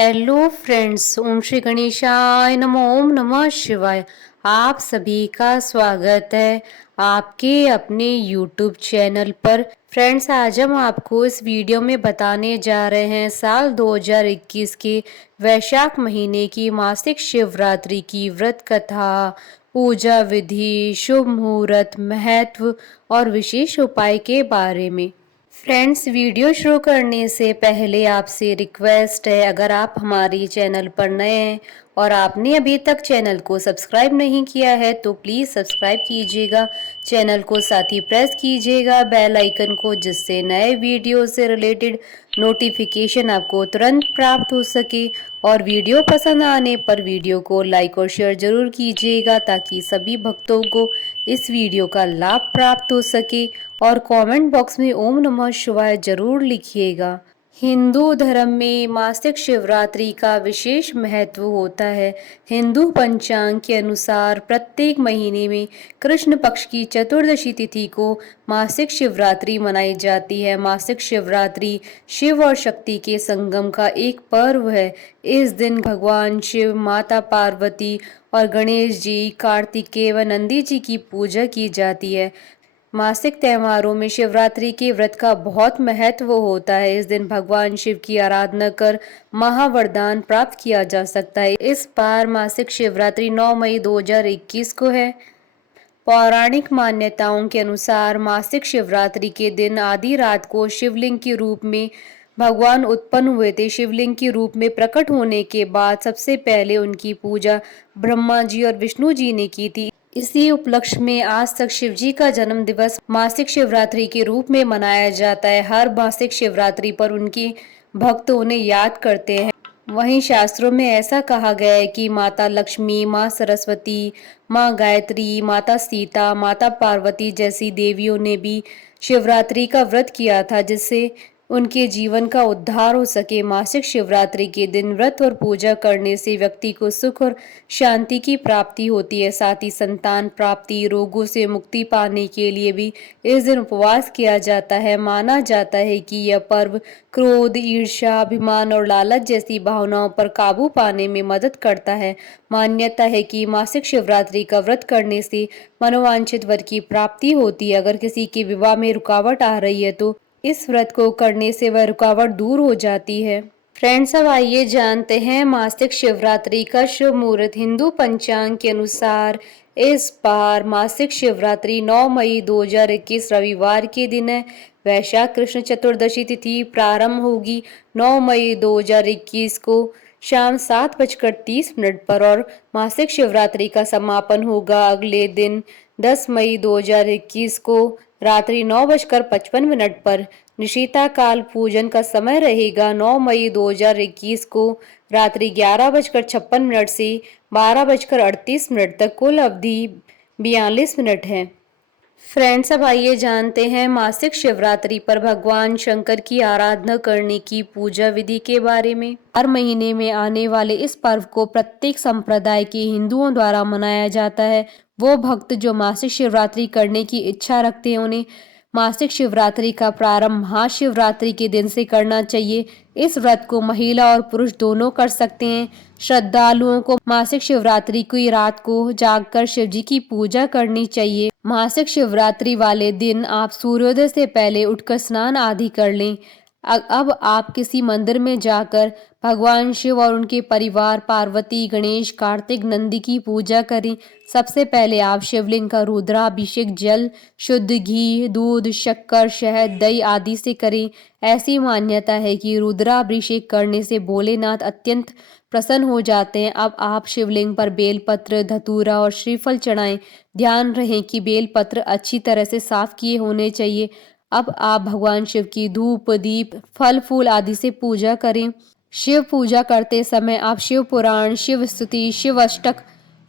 Hello friends, ओम श्री गणेशाय नमः। ओम नमः शिवाय। आप सभी का स्वागत है आपके अपने यूट्यूब चैनल पर। फ्रेंड्स, आज हम आपको इस वीडियो में बताने जा रहे हैं साल 2021 के वैशाख महीने की मासिक शिवरात्रि की व्रत कथा, पूजा विधि, शुभ मुहूर्त, महत्व और विशेष उपाय के बारे में। फ्रेंड्स, वीडियो शुरू करने से पहले आपसे रिक्वेस्ट है, अगर आप हमारी चैनल पर नए हैं और आपने अभी तक चैनल को सब्सक्राइब नहीं किया है तो प्लीज़ सब्सक्राइब कीजिएगा चैनल को, साथ ही प्रेस कीजिएगा बेल आइकन को, जिससे नए वीडियो से रिलेटेड नोटिफिकेशन आपको तुरंत प्राप्त हो सके। और वीडियो पसंद आने पर वीडियो को लाइक और शेयर जरूर कीजिएगा ताकि सभी भक्तों को इस वीडियो का लाभ प्राप्त हो सके। और कमेंट बॉक्स में ओम नमः शिवाय जरूर लिखिएगा। हिंदू धर्म में मासिक शिवरात्रि का विशेष महत्व होता है। हिंदू पंचांग के अनुसार प्रत्येक महीने में कृष्ण पक्ष की चतुर्दशी तिथि को मासिक शिवरात्रि मनाई जाती है। मासिक शिवरात्रि शिव और शक्ति के संगम का एक पर्व है। इस दिन भगवान शिव, माता पार्वती और गणेश जी, कार्तिकेय व नंदी जी की पूजा की जाती है। मासिक त्योहारों में शिवरात्रि के व्रत का बहुत महत्व होता है। इस दिन भगवान शिव की आराधना कर महावरदान प्राप्त किया जा सकता है। इस बार मासिक शिवरात्रि 9 मई 2021 को है। पौराणिक मान्यताओं के अनुसार मासिक शिवरात्रि के दिन आधी रात को शिवलिंग के रूप में भगवान उत्पन्न हुए थे। शिवलिंग के रूप में प्रकट होने के बाद सबसे पहले उनकी पूजा ब्रह्मा जी और विष्णु जी ने की थी। इसी उपलक्ष्य में आज तक शिव जी का जन्म दिवस मासिक शिवरात्रि के रूप में मनाया जाता है। हर मासिक शिवरात्रि पर उनके भक्त उन्हें याद करते हैं। वहीं शास्त्रों में ऐसा कहा गया है कि माता लक्ष्मी, माँ सरस्वती, माँ गायत्री, माता सीता, माता पार्वती जैसी देवियों ने भी शिवरात्रि का व्रत किया था, जिससे उनके जीवन का उद्धार हो सके। मासिक शिवरात्रि के दिन व्रत और पूजा करने से व्यक्ति को सुख और शांति की प्राप्ति होती है। साथ ही संतान प्राप्ति, रोगों से मुक्ति पाने के लिए भी इस दिन उपवास किया जाता है। माना जाता है कि यह पर्व क्रोध, ईर्ष्या, अभिमान और लालच जैसी भावनाओं पर काबू पाने में मदद करता है। मान्यता है कि मासिक शिवरात्रि का व्रत करने से मनोवांछित वर की प्राप्ति होती है। अगर किसी के विवाह में रुकावट आ रही है तो इस व्रत को करने से वह रुकावट दूर हो जाती है। फ्रेंड्स, अब आइए जानते हैं मासिक शिवरात्रि का शुभ मुहूर्त। हिंदू पंचांग के अनुसार इस बार मासिक शिवरात्रि 9 मई 2021 रविवार के दिन है। वैशाख कृष्ण चतुर्दशी तिथि प्रारंभ होगी 9 मई 2021 को शाम 7:30 पर और मासिक शिवरात्रि का समापन होगा अगले दिन 10 मई 2021 को रात्रि 9:55 पर। निशिता काल पूजन का समय रहेगा 9 मई 2021 को रात्रि 11:56 से 12:38 तक। कुल अवधि 42 मिनट है। फ्रेंड्स, अब आइए जानते हैं मासिक शिवरात्रि पर भगवान शंकर की आराधना करने की पूजा विधि के बारे में। हर महीने में आने वाले इस पर्व को प्रत्येक संप्रदाय के हिंदुओं द्वारा मनाया जाता है। वो भक्त जो मासिक शिवरात्रि करने की इच्छा रखते हैं उन्हें मासिक शिवरात्रि का प्रारंभ महाशिवरात्रि के दिन से करना चाहिए। इस व्रत को महिला और पुरुष दोनों कर सकते हैं। श्रद्धालुओं को मासिक शिवरात्रि की रात को जागकर शिव जी की पूजा करनी चाहिए। मासिक शिवरात्रि वाले दिन आप सूर्योदय से पहले उठकर स्नान आदि कर लें। अब आप किसी मंदिर में जाकर भगवान शिव और उनके परिवार पार्वती, गणेश, कार्तिक, नंदी की पूजा करें। सबसे पहले आप शिवलिंग का रुद्राभिषेक जल, शुद्ध घी, दूध, शक्कर, शहद, दही आदि से करें। ऐसी मान्यता है कि रुद्राभिषेक करने से भोलेनाथ अत्यंत प्रसन्न हो जाते हैं। अब आप शिवलिंग पर बेलपत्र, धतूरा और श्रीफल चढ़ाएं। ध्यान रहे कि बेलपत्र अच्छी तरह से साफ किए होने चाहिए। अब आप भगवान शिव की धूप, दीप, फल फूल आदि से पूजा करें। शिव पूजा करते समय आप शिव पुराण, शिव स्तुति, शिव अष्टक,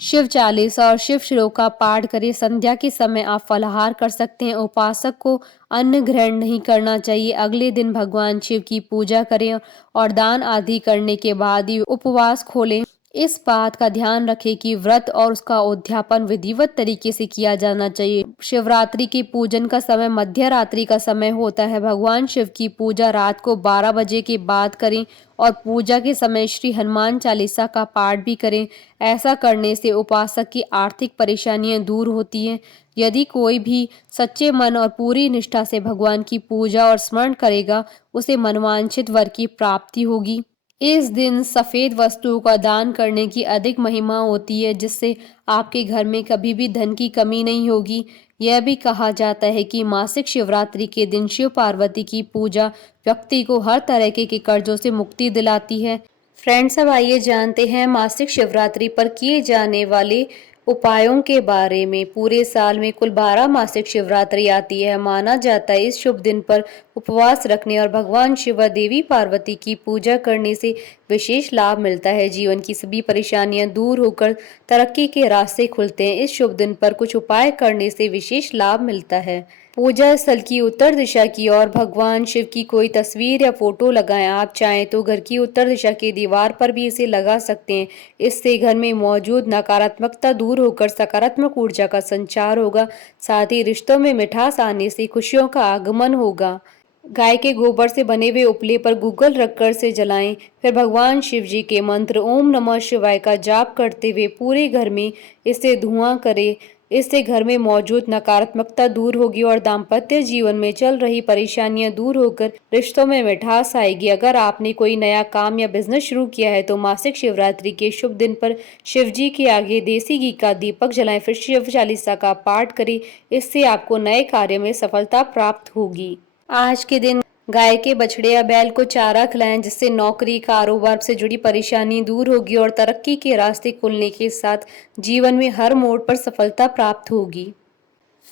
शिव चालीसा और शिव श्लोक का पाठ करें। संध्या के समय आप फलाहार कर सकते हैं। उपासक को अन्न ग्रहण नहीं करना चाहिए। अगले दिन भगवान शिव की पूजा करें और दान आदि करने के बाद ही उपवास खोलें। इस बात का ध्यान रखें कि व्रत और उसका उद्यापन विधिवत तरीके से किया जाना चाहिए। शिवरात्रि के पूजन का समय मध्य रात्रि का समय होता है। भगवान शिव की पूजा रात को 12 बजे के बाद करें और पूजा के समय श्री हनुमान चालीसा का पाठ भी करें। ऐसा करने से उपासक की आर्थिक परेशानियां दूर होती हैं। यदि कोई भी सच्चे मन और पूरी निष्ठा से भगवान की पूजा और स्मरण करेगा, उसे मनवांछित वर की प्राप्ति होगी। इस दिन सफेद वस्तुओं का दान करने की अधिक महिमा होती है, जिससे आपके घर में कभी भी धन की कमी नहीं होगी। यह भी कहा जाता है कि मासिक शिवरात्रि के दिन शिव पार्वती की पूजा व्यक्ति को हर तरह के कर्जों से मुक्ति दिलाती है। फ्रेंड्स, अब आइए जानते हैं मासिक शिवरात्रि पर किए जाने वाले उपायों के बारे में। पूरे साल में कुल 12 मासिक शिवरात्रि आती है। माना जाता है इस शुभ दिन पर उपवास रखने और भगवान शिव व देवी पार्वती की पूजा करने से विशेष लाभ मिलता है। जीवन की सभी परेशानियां दूर होकर तरक्की के रास्ते खुलते हैं। इस शुभ दिन पर कुछ उपाय करने से विशेष लाभ मिलता है। पूजा स्थल की उत्तर दिशा की ओर भगवान शिव की कोई तस्वीर या फोटो लगाएं। आप चाहें तो घर की उत्तर दिशा की दीवार पर भी इसे लगा सकते हैं। इससे घर में मौजूद नकारात्मकता दूर होकर सकारात्मक ऊर्जा का संचार होगा। साथ ही रिश्तों में मिठास आने से खुशियों का आगमन होगा। गाय के गोबर से बने हुए उपले पर गूगल रखकर से जलाएं। फिर भगवान शिव जी के मंत्र ओम नमः शिवाय का जाप करते हुए पूरे घर में इससे धुआं करें। इससे घर में मौजूद नकारात्मकता दूर होगी और दाम्पत्य जीवन में चल रही परेशानियां दूर होकर रिश्तों में मिठास आएगी। अगर आपने कोई नया काम या बिजनेस शुरू किया है तो मासिक शिवरात्रि के शुभ दिन पर शिव जी के आगे देसी घी का दीपक जलाएं, फिर शिव चालीसा का पाठ करें। इससे आपको नए कार्य में सफलता प्राप्त होगी। आज के दिन गाय के बछड़े या बैल को चारा खिलाएं, जिससे नौकरी कारोबार से जुड़ी परेशानी दूर होगी और तरक्की के रास्ते खुलने के साथ जीवन में हर मोड़ पर सफलता प्राप्त होगी।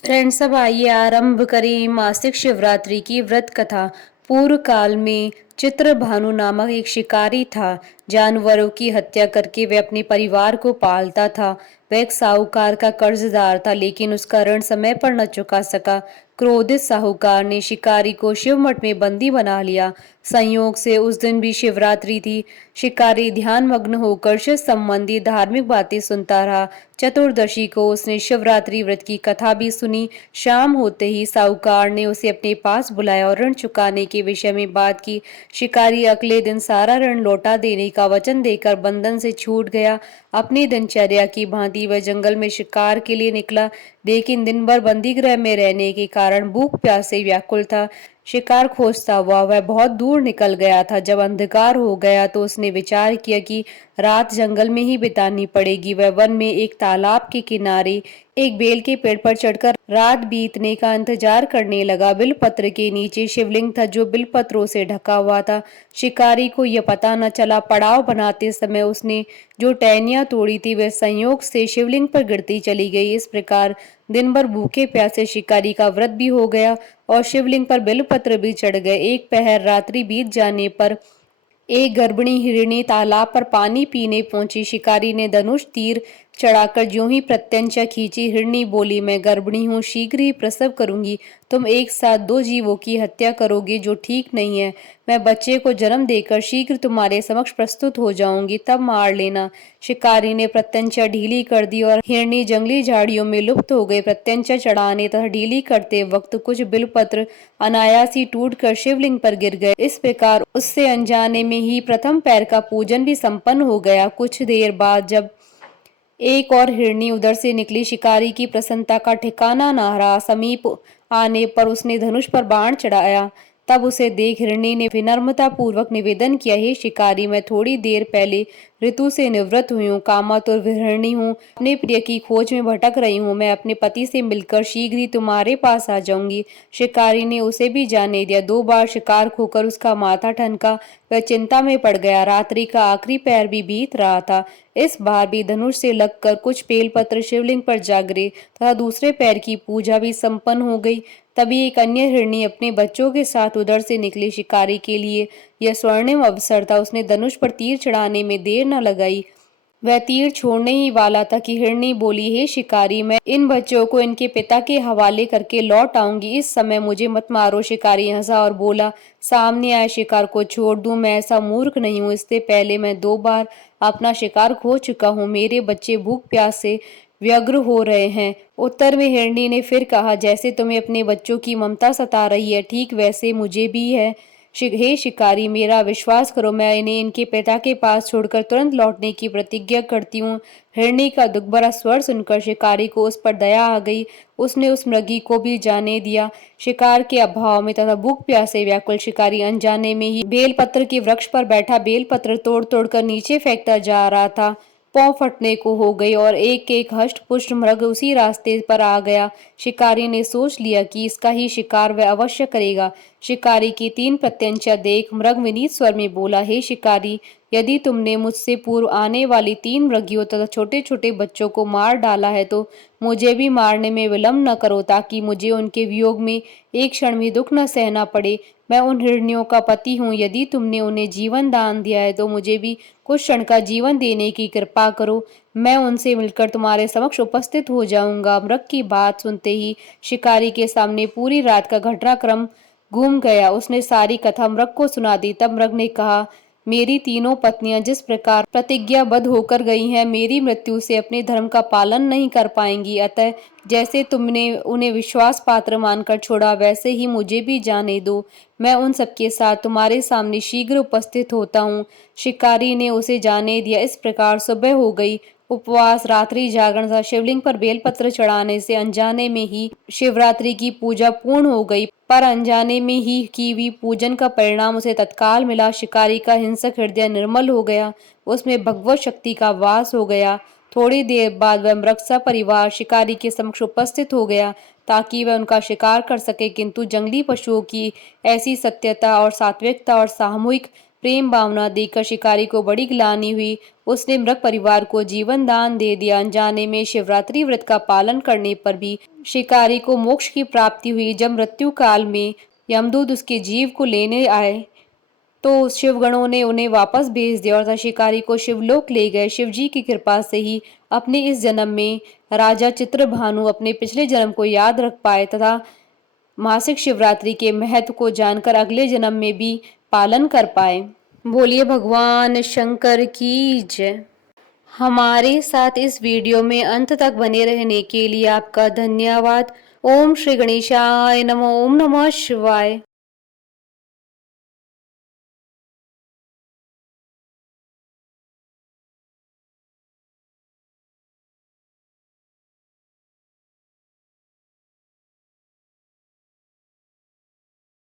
फ्रेंड्स, अब आइए आरंभ करें मासिक शिवरात्रि की व्रत कथा। पूर्व काल में चित्रभानु नामक एक शिकारी था। जानवरों की हत्या करके वह अपने परिवार को पालता था। वह एक साहूकार का कर्जदार था, लेकिन उसका ऋण समय पर न चुका सका। क्रोधित साहूकार ने शिकारी को शिव मठ में बंदी बना लिया। संयोग से उस दिन भी शिवरात्रि थी। शिकारी ध्यान मग्न होकर शिव संबंधी धार्मिक बातें सुनता रहा। चतुर्दशी को उसने शिवरात्रि व्रत की कथा भी सुनी। शाम होते ही साहूकार ने उसे अपने पास बुलाया और ऋण चुकाने के विषय में बात की। शिकारी अगले दिन सारा ऋण लौटा देने का वचन देकर बंधन से छूट गया। अपनी दिनचर्या की भांति वह जंगल में शिकार के लिए निकला, लेकिन दिन भर बंदी गृह में रहने के कारण भूख प्यास से व्याकुल था। शिकार खोजता हुआ वह बहुत दूर निकल गया था। जब अंधकार हो गया तो उसने विचार किया कि रात जंगल में ही बितानी पड़ेगी। वह वन में एक तालाब के किनारे एक बेल के पेड़ पर चढ़कर रात बीतने का इंतजार करने लगा। बिलपत्र के नीचे शिवलिंग था, जो बिलपत्रों से ढका हुआ था। शिकारी को यह पता न चला। पड़ाव बनाते समय उसने जो टहनियां तोड़ी थी वह संयोग से शिवलिंग पर गिरती चली गई। इस प्रकार दिन भर भूखे प्यासे शिकारी का व्रत भी हो गया और शिवलिंग पर बेलपत्र भी चढ़ गए। एक पहर रात्रि बीत जाने पर एक गर्भिणी हिरणी तालाब पर पानी पीने पहुंची। शिकारी ने धनुष तीर चढ़ाकर ज्यों ही प्रत्यंचा खींची। हिरणी बोली, मैं गर्भिणी हूँ, शीघ्र ही प्रसव करूंगी। तुम एक साथ दो जीवों की हत्या करोगे, जो ठीक नहीं है। मैं बच्चे को जन्म देकर शीघ्र तुम्हारे समक्ष प्रस्तुत हो जाऊंगी, तब मार लेना। शिकारी ने प्रत्यंचा ढीली कर दी और हिरणी जंगली झाड़ियों में लुप्त हो गई। प्रत्यंचा चढ़ाने तथा ढीली करते वक्त कुछ बिलपत्र अनायास ही टूटकर शिवलिंग पर गिर गए। इस प्रकार उससे अनजाने में ही प्रथम पैर का पूजन भी संपन्न हो गया। कुछ देर बाद जब एक और हिरणी उधर से निकली, शिकारी की प्रसन्नता का ठिकाना न रहा। समीप आने पर उसने धनुष पर बाण चढ़ाया। तब उसे देख हिरणी ने विनम्रता पूर्वक निवेदन किया, हे शिकारी, मैं थोड़ी देर पहले ऋतु से निवृत्त हुई हूँ, कामातुर विहरणी हूँ, अपने प्रिय की खोज में भटक रही हूँ। मैं अपने पति से मिलकर शीघ्र ही तुम्हारे पास आ जाऊंगी। शिकारी ने उसे भी जाने दिया। 2 बार शिकार खोकर उसका माथा ठनका। वह चिंता में पड़ गया। रात्रि का आखिरी पैर भी बीत रहा था। इस बार भी धनुष से लगकर कुछ बेलपत्र शिवलिंग पर जा गिरे तथा दूसरे पैर की पूजा भी संपन्न हो गई। तभी एक अन्य हिरणी अपने बच्चों के साथ उधर से निकली। शिकारी के लिए यह स्वर्णिम अवसर था। उसने धनुष पर तीर चढ़ाने में देर न लगाई। वह तीर छोड़ने ही वाला था कि हिरनी बोली, हे शिकारी, मैं इन बच्चों को इनके पिता के हवाले करके लौट आऊंगी, इस समय मुझे मत मारो। शिकारी हंसा और बोला, सामने आए शिकार को छोड़ दूं? मैं ऐसा मूर्ख नहीं हूं, इससे पहले मैं 2 बार अपना शिकार खो चुका हूं। मेरे बच्चे भूख प्यास से व्यग्र हो रहे हैं। उत्तर में हिरनी ने फिर कहा, जैसे तुम्हें अपने बच्चों की ममता सता रही है, ठीक वैसे मुझे भी है। हे शिकारी, मेरा विश्वास करो, मैं इन्हें इनके पिता के पास छोड़कर तुरंत लौटने की प्रतिज्ञा करती हूँ। हिरनी का दुखभरा स्वर सुनकर शिकारी को उस पर दया आ गई। उसने उस मृगी को भी जाने दिया। शिकार के अभाव में तथा भूख प्यास से व्याकुल शिकारी अनजाने में ही बेलपत्र के वृक्ष पर बैठा बेलपत्र तोड़ तोड़ कर नीचे फेंकता जा रहा था। पांव फटने को हो गई और एक एक हष्ट पुष्ट मृग उसी रास्ते पर आ गया। शिकारी ने सोच लिया कि इसका ही शिकार वह अवश्य करेगा। शिकारी की 3 प्रत्यंचा देख मृग विनीत स्वर में बोला, हे शिकारी, यदि तुमने मुझसे पूर्व आने वाली 3 मृगियों तथा छोटे छोटे बच्चों को मार डाला है तो मुझे भी मारने में विलंब न करो, ताकि मुझे उनके वियोग में एक क्षण भी दुख न सहना पड़े। मैं उन हिरनियों का पति हूँ, यदि तुमने उन्हें जीवन दान दिया है तो मुझे भी कुछ क्षण का जीवन देने की कृपा करो। मैं उनसे मिलकर तुम्हारे समक्ष उपस्थित हो जाऊंगा। मृग की बात सुनते ही शिकारी के सामने पूरी रात का घटनाक्रम घूम गया। उसने सारी कथा मृग को सुना दी। तब मृग ने कहा, मेरी तीनों पत्नियां जिस प्रकार प्रतिज्ञाबद्ध होकर गई हैं, मेरी मृत्यु से अपने धर्म का पालन नहीं कर पाएंगी। अतः जैसे तुमने उन्हें विश्वास पात्र मानकर छोड़ा, वैसे ही मुझे भी जाने दो। मैं उन सबके साथ तुम्हारे सामने शीघ्र उपस्थित होता हूँ। शिकारी ने उसे जाने दिया। इस प्रकार सुबह हो गई। उपवास, रात्रि जागरण तथा शिवलिंग पर बेलपत्र चढ़ाने से अनजाने में ही शिवरात्रि की पूजा पूर्ण हो गई। पर अनजाने में ही की हुई पूजन का परिणाम उसे तत्काल मिला। शिकारी का हिंसक हृदय निर्मल हो गया, उसमें भगवत शक्ति का वास हो गया। थोड़ी देर बाद वह मृग सपरिवार शिकारी के समक्ष उपस्थित हो गया, ताकि वह उनका शिकार कर सके। किंतु जंगली पशुओं की ऐसी सत्यता और सात्विकता और सामूहिक प्रेम भावना देखकर शिकारी को बड़ी ग्लानि हुई। उसने मृग परिवार को जीवन दान दे दिया। अनजाने में शिवरात्रि व्रत का पालन करने पर भी शिकारी को मोक्ष की प्राप्ति हुई। जब मृत्यु काल में यमदूत उसके जीव को लेने आए तो शिवगणों ने उन्हें वापस भेज दिया और शिकारी को शिवलोक ले गए। शिवजी की कृपा से ही अपने इस जन्म में राजा चित्रभानु अपने पिछले जन्म को याद रख पाए तथा मासिक शिवरात्रि के महत्व को जानकर अगले जन्म में भी पालन कर पाए। बोलिए भगवान शंकर की जय। हमारे साथ इस वीडियो में अंत तक बने रहने के लिए आपका धन्यवाद। ओम श्री गणेशाय नमः। ओम नमः शिवाय।